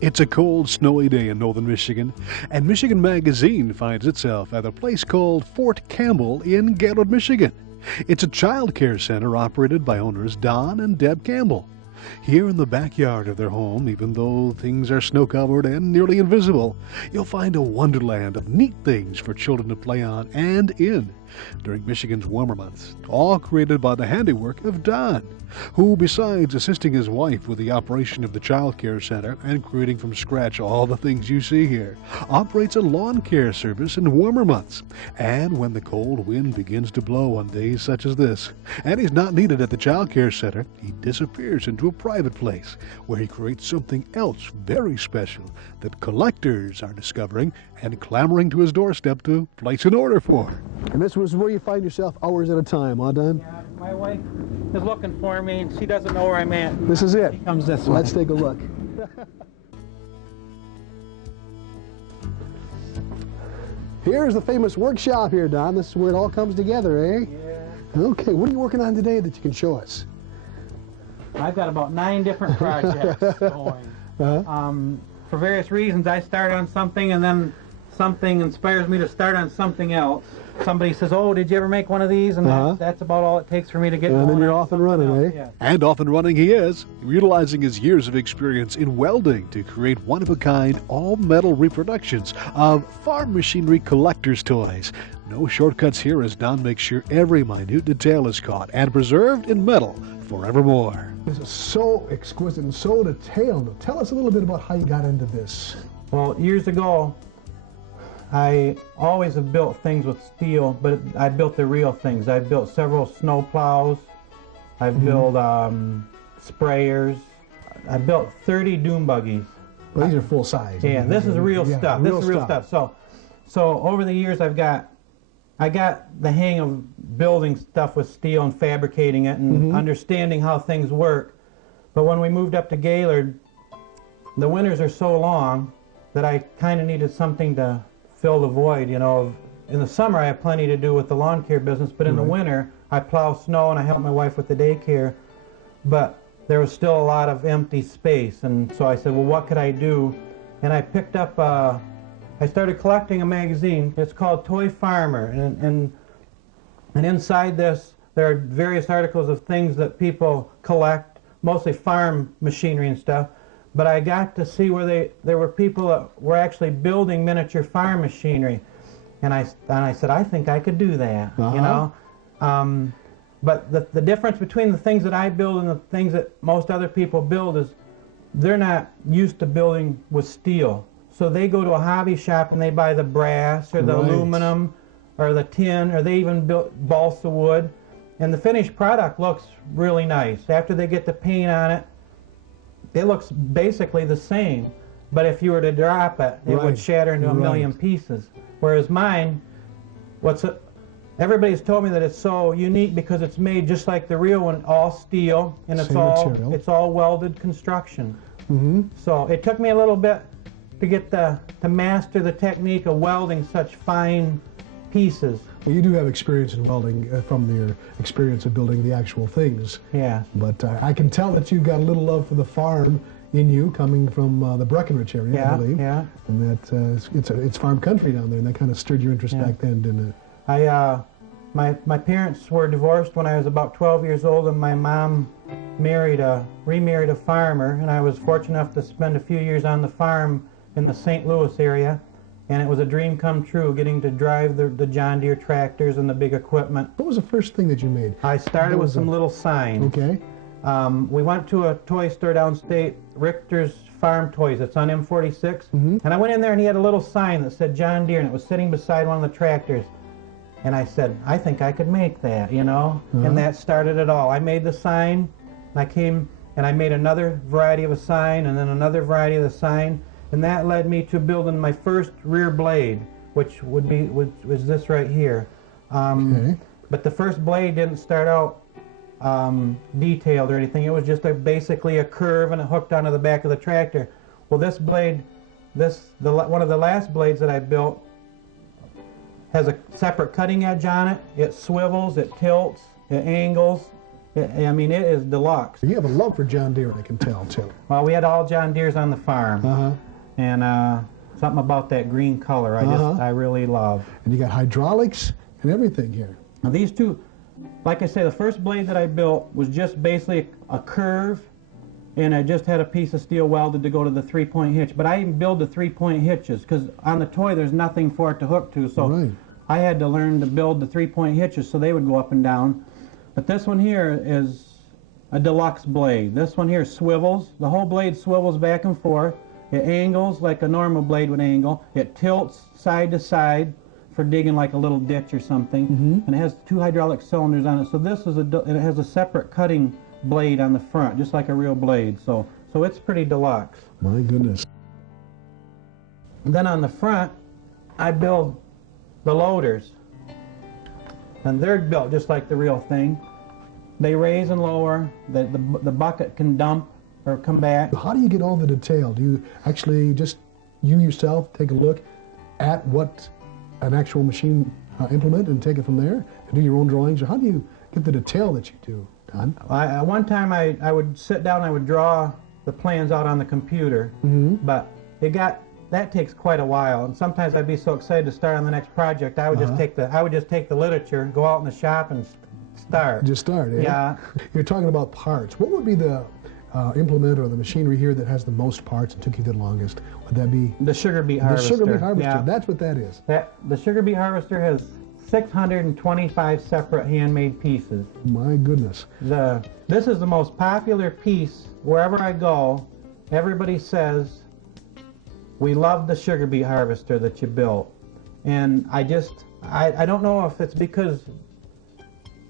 It's a cold, snowy day in northern Michigan, and Michigan Magazine finds itself at a place called Fort Campbell in Gaylord, Michigan. It's a child care center operated by owners Don and Deb Campbell. Here in the backyard of their home, even though things are snow-covered and nearly invisible, you'll find a wonderland of neat things for children to play on and in during Michigan's warmer months, all created by the handiwork of Don, who, besides assisting his wife with the operation of the child care center and creating from scratch all the things you see here, operates a lawn care service in warmer months. And when the cold wind begins to blow on days such as this, and he's not needed at the child care center, he disappears into a private place where he creates something else very special that collectors are discovering and clamoring to his doorstep to place an order for. And this was where you find yourself hours at a time, huh, Don? Yeah, my wife is looking for me and she doesn't know where I'm at. This is it. She comes this way. Let's take a look. Here's the famous workshop here, Don. This is where it all comes together, eh? Yeah. Okay, what are you working on today that you can show us? I've got about 9 different projects going. For various reasons, I start on something and then something inspires me to start on something else. Somebody says, "Oh, did you ever make one of these?" And that's about all it takes for me to get going. And then you're off and running, eh? Yeah. And off and running he is, utilizing his years of experience in welding to create one-of-a-kind, all-metal reproductions of farm machinery collector's toys. No shortcuts here as Don makes sure every minute detail is caught and preserved in metal forevermore. This is so exquisite and so detailed. Tell us a little bit about how you got into this. Well, years ago, I always have built things with steel, but I built the real things. I built several snow plows. I built sprayers. I built 30 dune buggies. Well, these are full size. Yeah, this is real stuff. This is real stuff. So over the years, I got the hang of building stuff with steel and fabricating it and understanding how things work. But when we moved up to Gaylord, the winters are so long that I kind of needed something to fill the void, you know. In the summer I have plenty to do with the lawn care business, but in the winter I plow snow and I help my wife with the daycare. But there was still a lot of empty space, and so I said, well, what could I do? And I picked up, I started collecting a magazine. It's called Toy Farmer, and inside this there are various articles of things that people collect, mostly farm machinery and stuff. But I got to see where there were people that were actually building miniature farm machinery, and I said, I think I could do that, you know. But the difference between the things that I build and the things that most other people build is they're not used to building with steel. So they go to a hobby shop and they buy the brass or the aluminum or the tin, or they even built balsa wood, and the finished product looks really nice. After they get the paint on it, it looks basically the same, but if you were to drop it, it would shatter into a million pieces. Whereas mine, everybody's told me that it's so unique because it's made just like the real one, all steel, and it's all welded construction. So it took me a little bit to get to master the technique of welding such fine pieces. Well, you do have experience in welding from your experience of building the actual things. Yeah. But I can tell that you've got a little love for the farm in you, coming from the Breckenridge area, I believe. Yeah. And that it's farm country down there, and that kind of stirred your interest back then, didn't it? My parents were divorced when I was about 12 years old, and my mom remarried a farmer, and I was fortunate enough to spend a few years on the farm in the St. Louis area. And it was a dream come true, getting to drive the John Deere tractors and the big equipment. What was the first thing that you made? I started with some little signs. Okay. We went to a toy store downstate, Richter's Farm Toys. It's on M46. And I went in there and he had a little sign that said John Deere, and it was sitting beside one of the tractors. And I said, I think I could make that, you know? And that started it all. I made the sign, and I came and I made another variety of a sign, and then another variety of the sign. And that led me to building my first rear blade, which was this right here. But the first blade didn't start out detailed or anything. It was just basically a curve and it hooked onto the back of the tractor. Well, this blade, one of the last blades that I built, has a separate cutting edge on it. It swivels, it tilts, it angles, I mean, it is deluxe. You have a love for John Deere, I can tell, too. Well, we had all John Deeres on the farm. And something about that green color I really love. And you got hydraulics and everything here. Now these two, like I say, the first blade that I built was just basically a curve, and I just had a piece of steel welded to go to the 3-point hitch. But I didn't build the 3-point hitches because on the toy there's nothing for it to hook to, so I had to learn to build the 3-point hitches so they would go up and down. But this one here is a deluxe blade. This one here swivels. The whole blade swivels back and forth. It angles like a normal blade would angle. It tilts side to side for digging like a little ditch or something. And it has 2 hydraulic cylinders on it. So this is and it has a separate cutting blade on the front, just like a real blade. So it's pretty deluxe. My goodness. And then on the front, I build the loaders. And they're built just like the real thing. They raise and lower. The bucket can dump or come back. How do you get all the detail? Do you actually just, you yourself, take a look at what an actual machine implement and take it from there and do your own drawings? Or how do you get the detail that you do, Don? One time I would sit down and I would draw the plans out on the computer, but that takes quite a while, and sometimes I'd be so excited to start on the next project, I would just take the literature, go out in the shop and start. Just start, eh? Yeah. You're talking about parts. What would be the implement or the machinery here that has the most parts and took you the longest? Would that be the sugar beet harvester? The sugar beet harvester. Yeah. That's what that is. The sugar beet harvester has 625 separate handmade pieces. My goodness. This is the most popular piece wherever I go. Everybody says, "We love the sugar beet harvester that you built," and I don't know if it's because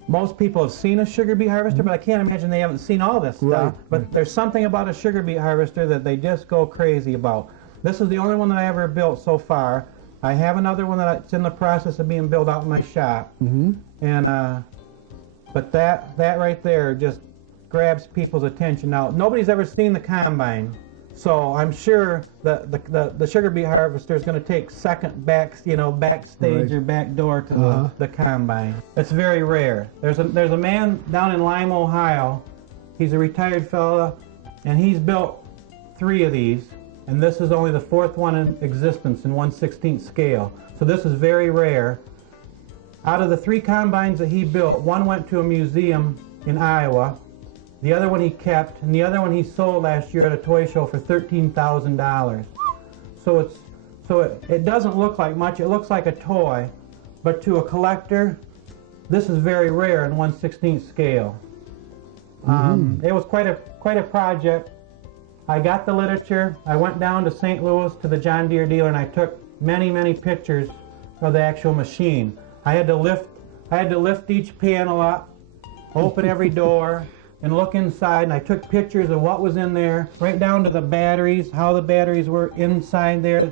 most people have seen a sugar beet harvester, but I can't imagine they haven't seen all this stuff. But there's something about a sugar beet harvester that they just go crazy about. This is the only one that I ever built so far. I have another one that's in the process of being built out in my shop. But that right there just grabs people's attention. Now, nobody's ever seen the combine, so I'm sure the sugar beet harvester is going to take second backstage or back door to the combine. It's very rare. There's a man down in Lime, Ohio. He's a retired fella, and he's built 3 of these, and this is only the 4th one in existence in 1/16 scale. So this is very rare. Out of the 3 combines that he built, one went to a museum in Iowa. The other one he kept, and the other one he sold last year at a toy show for $13,000. So it doesn't look like much. It looks like a toy, but to a collector, this is very rare in 1/16 scale. It was quite a project. I got the literature. I went down to St. Louis to the John Deere dealer, and I took many pictures of the actual machine. I had to lift each panel up, open every door, and look inside, and I took pictures of what was in there, right down to the batteries, how the batteries were inside there,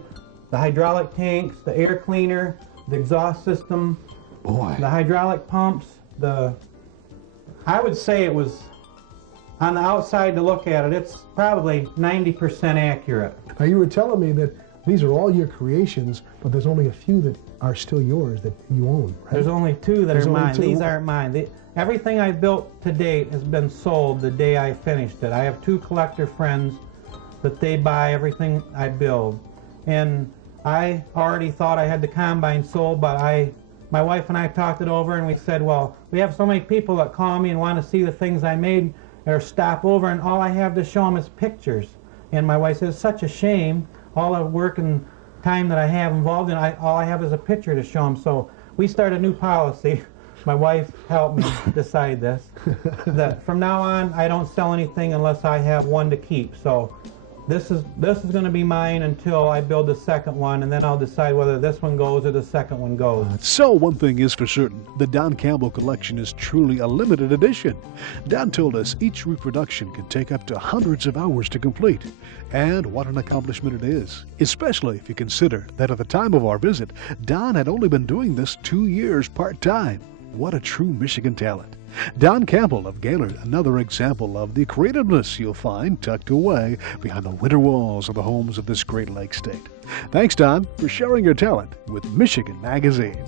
the hydraulic tanks, the air cleaner, the exhaust system, the hydraulic pumps. I would say it was, on the outside to look at it, it's probably 90% accurate. Now, you were telling me that these are all your creations, but there's only a few that are still yours that you own, right? There's only 2 that are mine. These aren't mine. Everything I've built to date has been sold the day I finished it. I have 2 collector friends that they buy everything I build. And I already thought I had the combine sold, but my wife and I talked it over, and we said, well, we have so many people that call me and want to see the things I made or stop over, and all I have to show them is pictures. And my wife says, it's such a shame. All the work and time that I have involved in, all I have is a picture to show them. So we started a new policy. My wife helped me decide this, that from now on I don't sell anything unless I have one to keep. So this is going to be mine until I build the second one, and then I'll decide whether this one goes or the second one goes. So one thing is for certain, the Don Campbell collection is truly a limited edition. Don told us each reproduction can take up to hundreds of hours to complete. And what an accomplishment it is, especially if you consider that at the time of our visit, Don had only been doing this 2 years part-time. What a true Michigan talent. Don Campbell of Gaylord, another example of the creativeness you'll find tucked away behind the winter walls of the homes of this Great Lakes state. Thanks, Don, for sharing your talent with Michigan Magazine.